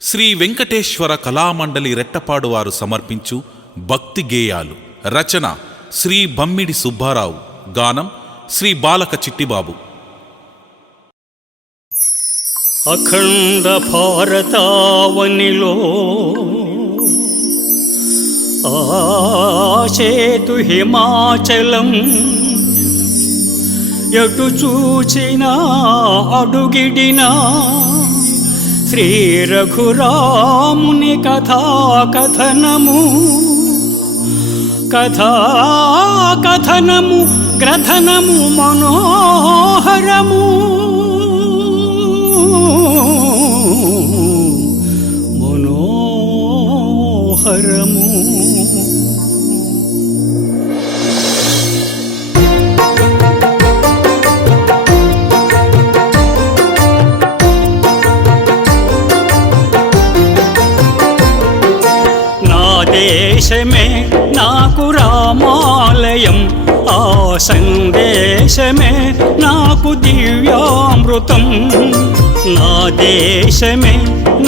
శ్రీ వెంకటేశ్వర కళామండలి రెట్టపాడు వారు సమర్పించు భక్తి గేయాలు. రచన శ్రీ బమ్మిడి సుబ్బారావు. గానం శ్రీ బాలక చిట్టిబాబు. అఖండ భారతావనిలో ఆసేతు హిమాచలం, ఎటు చూచినా అడుగిడినా శ్రీ రఘురాముని కథాకథనము. కథాకథనము గ్రథనము మనోహరము. మనోహరము. దేశమే నాకు రామాలయం, ఆ సందేశమే నాకు దివ్యామృతం. నా దేశమే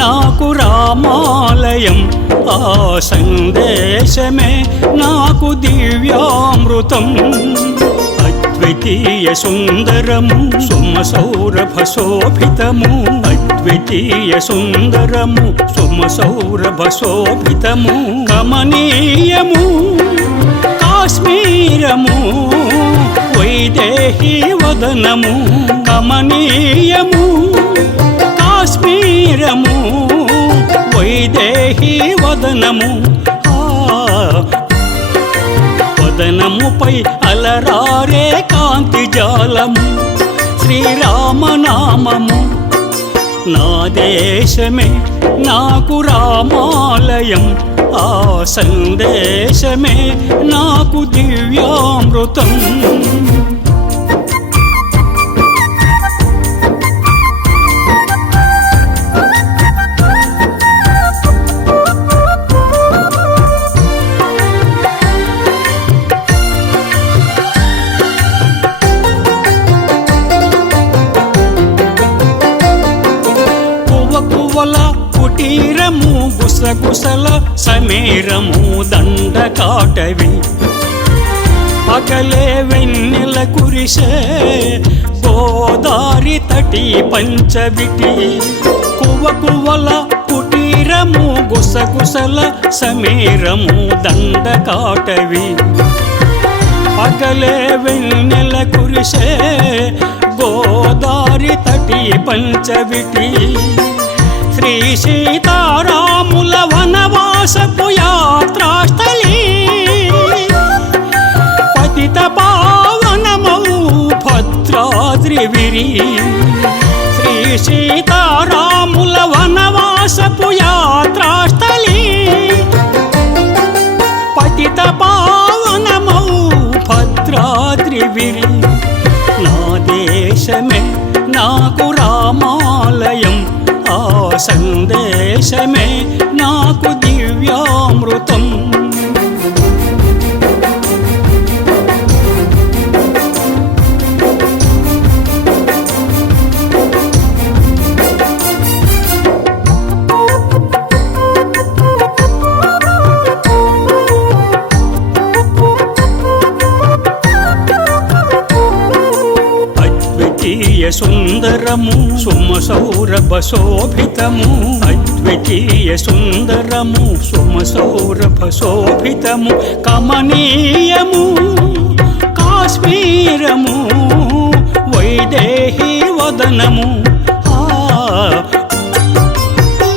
నాకు రామాలయం, ఆ సందేశమే నాకు దివ్యామృతం. అద్వితీయ సుందరము సుమసౌరభ శోభితము, అద్వితీయ సుందరము సుమసౌరభ శోభితము. కమనీయము కాశ్మీరము వైదేహీ వదనము. కమనీయము కాశ్మీరము వైదేహీ వదనము. వదనముపై అలరారే కాంతి జాలము శ్రీరామనామము. నా దేశమే నాకు రామాలయం, ఆ సందేశమే నాకు దివ్యామృతం. కుటీరము గుసగుసల సమీరము దండకాటవి. పగలే వెన్నెల కురిసే గోదారి తటి పంచవిటి. కువకువల కుటీరము గుసగుసల సమీరము దండకాటవి. పగలే వెన్నెల కురిసే గోదారి తటి పంచవిటి. శ్రీ సీతారాముల వనవాసపు యాత్రాస్థలి, పతిత పావనమౌ భద్రాద్రివిరి. శ్రీ సీతారాముల వనవాసపు యాత్రాస్థలి, పతిత పావనమౌ భద్రాద్రివిరి. నా దేశమే నాకు రామాలయం, ఆ సందేశమే నాకు దివ్యామృతం. అద్వితీయ సుందరము సుమసౌరభ శోభితము, అద్వితీయ సుందరము సుమసౌరభ శోభితము. కమనీయము కాశ్మీరము వైదేహీ వదనము.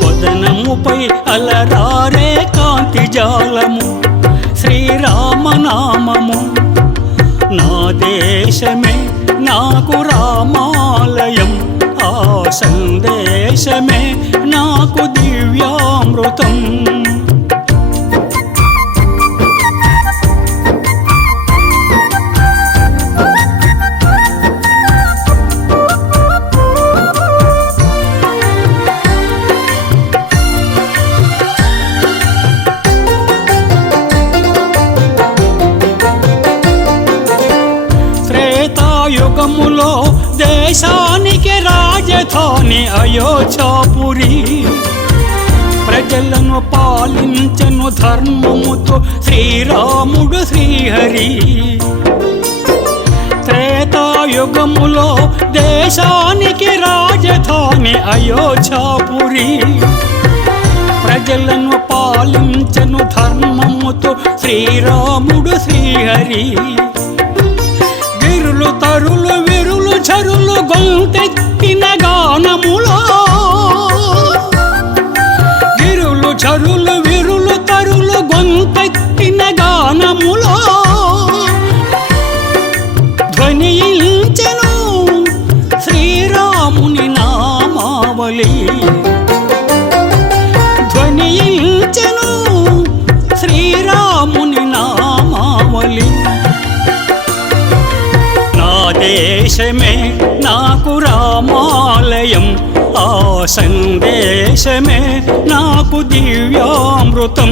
వదనముపై అలరారే కాంతి జాలము శ్రీరామనామము. నా దేశమే నాకు రామాలయం, ఆ సందేశమే నాకు దివ్యామృతం. త్రేతాయుగములో దేశానికి రాజధాని అయోధ్యాపురి. ప్రజలను పాలించను ధర్మముతో శ్రీరాముడు శ్రీహరి. త్రేతాయుగములో దేశానికి రాజధాని అయోధ్యాపురి. ప్రజలను పాలించను ధర్మముతో శ్రీరాముడు శ్రీహరి. గిరులు తరులు విరులు చరులు గొంతెత్తిన గానములో, గిరులు చరులు విరులు తరులు గొంతెత్తిన గానములో ధ్వనించెను శ్రీరాముని నామావళి. ధ్వనించెను శ్రీరాముని నామావళి. నా దేశమే నాకు రామాలయం, ఆ సందేశమే నాకు దివ్యామృతం.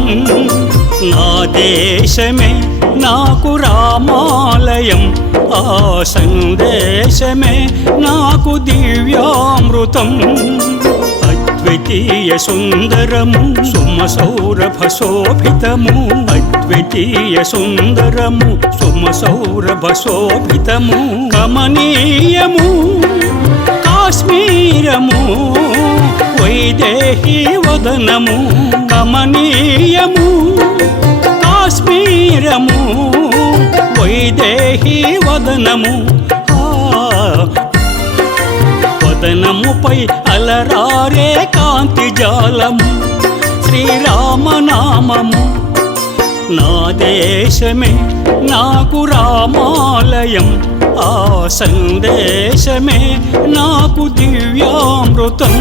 నా దేశమే నాకు రామాలయం, ఆ సందేశమే నాకు దివ్యామృతం. అద్వితీయ సుందరము సుమసౌరభ శోభితము, అద్వితీయ సుందరము సుమసౌరభ శోభితము. కమనీయము కాశ్మీరము వైదేహీ వదనము, కమనీయము కాశ్మీరము వైదేహీ వదనము. వదనముపై అలరారే కాంతి జాలము శ్రీరామనామము. నా దేశమే నాకు రామాలయం, ఆ సందేశమే నాకు దివ్యామృతం.